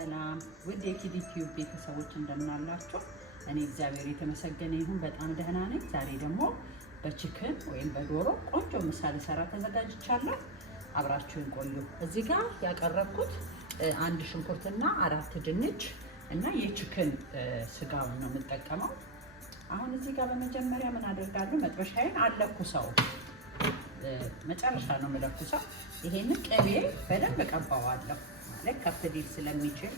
ሰላም ውድ የኪዲ ቲዩብ ቤተሰቦች እንደምን አላችሁ? እኔ እግዚአብሔር የተመሰገነ ይሁን በጣም ደህና ነኝ። ዛሬ ደግሞ በቺክን ወይም በዶሮ ቆንጆ ምሳ ልሰራ ተዘጋጅቻለሁ። አብራችሁን ቆዩ። እዚህ ጋር ያቀረብኩት አንድ ሽንኩርትና 4 ድንች እና የቺክን ስጋውን ነው የምጠቀመው። አሁን እዚህ ጋር በመጀመሪያ ምን አደርጋለሁ? መጥበሻዬን አለኩሰው መጨረሻ ነው የምለኩሰው። ይሄንን ቅቤ በደንብ ቀባዋለሁ ማለት ከፍ ሊል ስለሚችል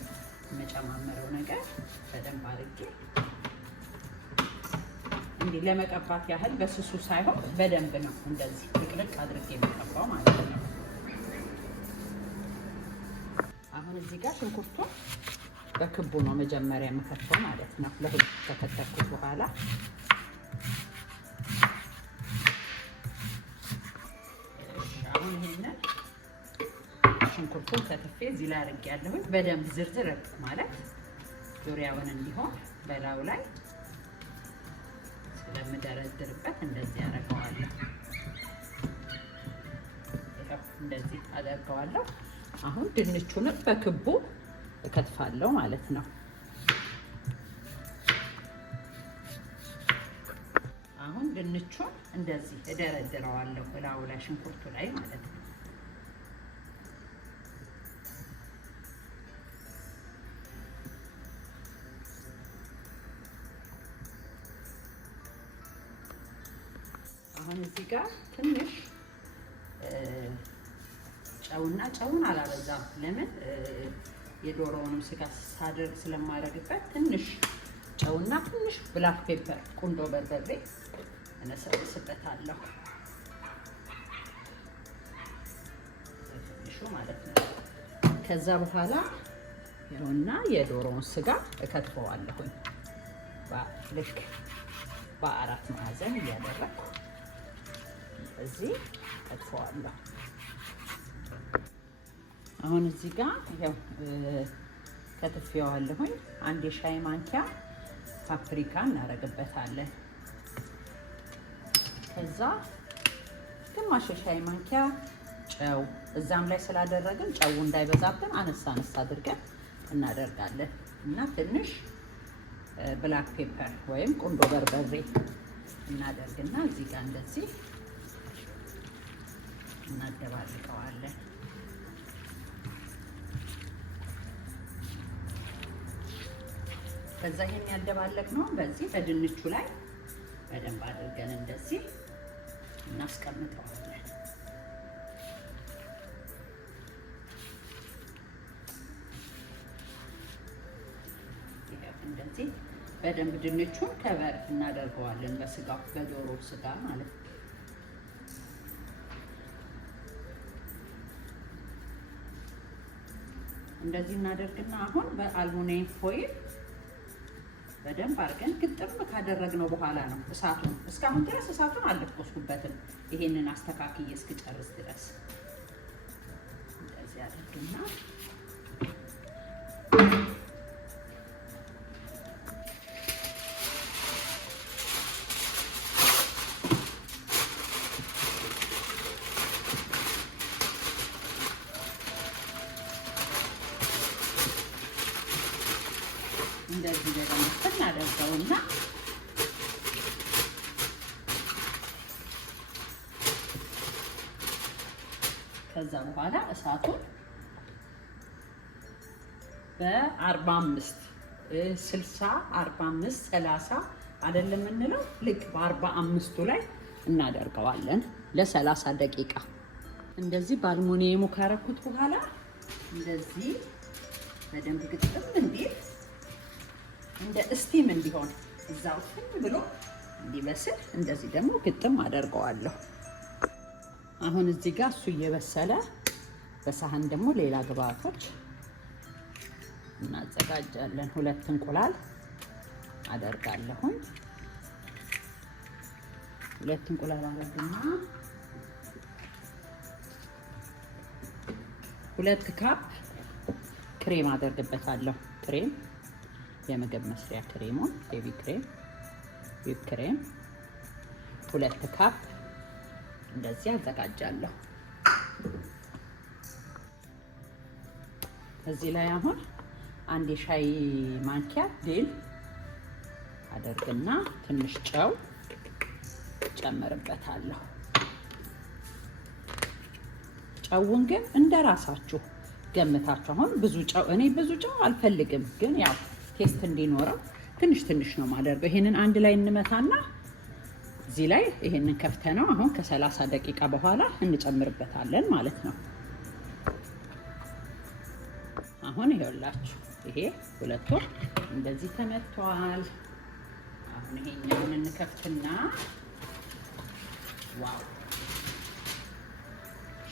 መጨማመረው ነገር በደንብ አድርጌ እንዲህ ለመቀባት ያህል በስሱ ሳይሆን በደንብ ነው እንደዚህ ልቅልቅ አድርጌ የምቀባው ማለት ነው። አሁን እዚህ ጋር ሽንኩርቱን በክቡ ነው መጀመሪያ የምከተው ማለት ነው። ለሁለት ከተከተኩት በኋላ አሁን ይሄንን ሽንኩርቱን ከትፌ እዚህ ላይ አድርጌያለሁ። በደንብ ዝርዝር ማለት ዙሪያውን እንዲሆን በላዩ ላይ ስለምደረድርበት እንደዚህ አደርገዋለሁ። ይሄው እንደዚህ አደርገዋለሁ። አሁን ድንቹንም በክቡ እከትፋለሁ ማለት ነው። አሁን ድንቹን እንደዚህ እደረድረዋለሁ በላዩ ላይ ሽንኩርቱ ላይ ማለት ነው። አሁን እዚህ ጋር ትንሽ ጨውን አላበዛም። ለምን የዶሮውንም ስጋ ሳደርግ ስለማደርግበት ትንሽ ጨውና ትንሽ ብላክ ፔፐር ቁንዶ በርበሬ እነሰንስበታለሁ ትንሹ ማለት ነው። ከዛ በኋላ ይኸውና የዶሮውን ስጋ እከትፈዋለሁኝ ልክ በአራት ማዕዘን እያደረኩ እዚህ እከትፈዋለሁ። አሁን እዚህ ጋር ያው ከትፌዋለሁኝ። አንድ የሻይ ማንኪያ ፓፕሪካ እናደርግበታለን። ከዛ ግማሽ የሻይ ማንኪያ ጨው እዛም ላይ ስላደረግን ጨው እንዳይበዛብን አነሳ አድርገን እናደርጋለን እና ትንሽ ብላክ ፔፐር ወይም ቁንዶ በርበሬ እናደርግና እዚህ ጋር እንደዚህ እናደባልቀዋለን። ከዛ ይሄን ያደባለቅነው በዚህ በድንቹ ላይ በደንብ አድርገን እንደዚህ እናስቀምጠዋለን። እንደዚህ በደንብ ድንቹን ከበር እናደርገዋለን በስጋው በዶሮ ስጋ ማለት ነው። እንደዚህ እናደርግና አሁን በአልሙኒየም ፎይል በደንብ አድርገን ግጥም ካደረግነው በኋላ ነው እሳቱን እስካሁን ድረስ እሳቱን አልለኮስኩበትም። ይሄንን አስተካክዬ እስክጨርስ ድረስ እንደዚህ አድርግና እንደዚህ ደግሞ እናደርገውና ከዛ በኋላ እሳቱን በ45 60 45 30 አይደለም የምንለው ልክ በ45ቱ ላይ እናደርገዋለን ለ30 ደቂቃ። እንደዚህ በአልሙኒየሙ ካረኩት በኋላ እንደዚህ በደንብ ግጥም እንዲል እንደ እስቲም እንዲሆን እዛው ትን ብሎ እንዲበስል እንደዚህ ደግሞ ግጥም አደርገዋለሁ። አሁን እዚህ ጋር እሱ እየበሰለ በሳህን ደግሞ ሌላ ግብአቶች እናዘጋጃለን። 2 እንቁላል አደርጋለሁኝ። 2 እንቁላል አደርግና 2 ካፕ ክሬም አደርግበታለሁ። ክሬም የምግብ መስሪያ ክሬሙን ቤቢ ክሬም ዊፕ ክሬም 2 ካፕ እንደዚህ አዘጋጃለሁ። እዚህ ላይ አሁን 1 የሻይ ማንኪያ ድል አደርግና ትንሽ ጨው ጨምርበታለሁ። ጨውን ግን እንደራሳችሁ ገምታችሁ። አሁን እኔ ብዙ ጨው አልፈልግም፣ ግን ያው ቴስት እንዲኖረው ትንሽ ነው ማደርገው። ይሄንን አንድ ላይ እንመታና እዚህ ላይ ይሄንን ከፍተነው አሁን ከ30 ደቂቃ በኋላ እንጨምርበታለን ማለት ነው። አሁን ይኸውላችሁ ይሄ ሁለቱ እንደዚህ ተመቷል። አሁን ይሄኛውን እንከፍትና ዋው!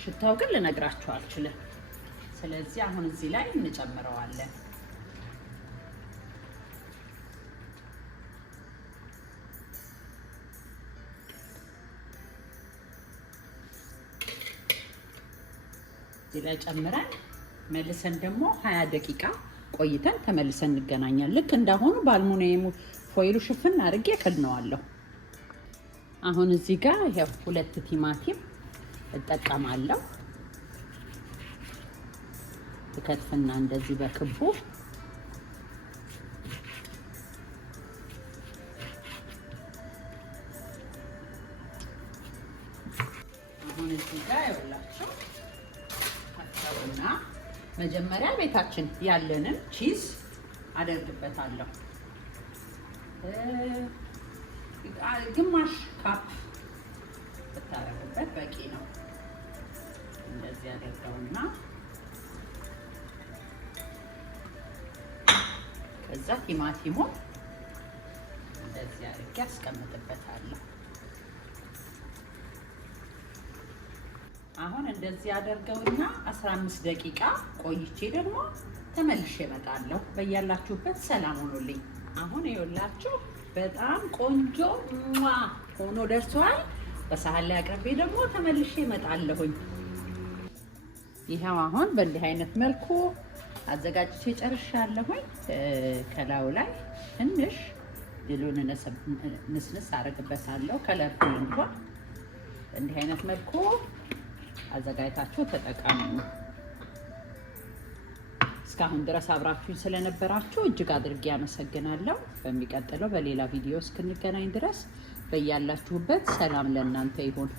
ሽታው ግን ልነግራችሁ አልችልም። ስለዚህ አሁን እዚህ ላይ እንጨምረዋለን። እዚህ ላይ ጨምረን መልሰን ደግሞ 20 ደቂቃ ቆይተን ተመልሰን እንገናኛለን። ልክ እንዳሁኑ በአልሙኒየሙ ፎይሉ ሽፍን አድርጌ ከድነዋለሁ። አሁን እዚህ ጋር ይሄው 2 ቲማቲም እጠቀማለሁ። ትከትፍና እንደዚህ በክቡ አሁን እዚህ ጋር ይኸውላችሁ እና መጀመሪያ ቤታችን ያለንን ቺዝ አደርግበታለሁ። ግማሽ ካፕ ብታረጉበት በቂ ነው። እንደዚህ አደርገውና ከዛ ቲማቲሙን እንደዚህ አድርጌ አስቀምጥበታለሁ። አሁን እንደዚህ አደርገውና 15 ደቂቃ ቆይቼ ደግሞ ተመልሼ እመጣለሁ። በያላችሁበት ሰላም ሆኖልኝ። አሁን ይኸውላችሁ በጣም ቆንጆ ሆኖ ደርሷል። በሳህን ላይ አቅርቤ ደግሞ ተመልሼ እመጣለሁኝ። ይሄው አሁን በእንዲህ አይነት መልኩ አዘጋጅቼ ጨርሻለሁኝ። ከላዩ ላይ ትንሽ ድሉን ንስንስ አደርግበታለሁ። ከለርፉል እንኳን እንዲህ አይነት መልኩ አዘጋጅታችሁ ተጠቀሙ። እስካሁን ድረስ አብራችሁኝ ስለነበራችሁ እጅግ አድርጌ አመሰግናለሁ። በሚቀጥለው በሌላ ቪዲዮ እስክንገናኝ ድረስ በያላችሁበት ሰላም ለእናንተ ይሁን።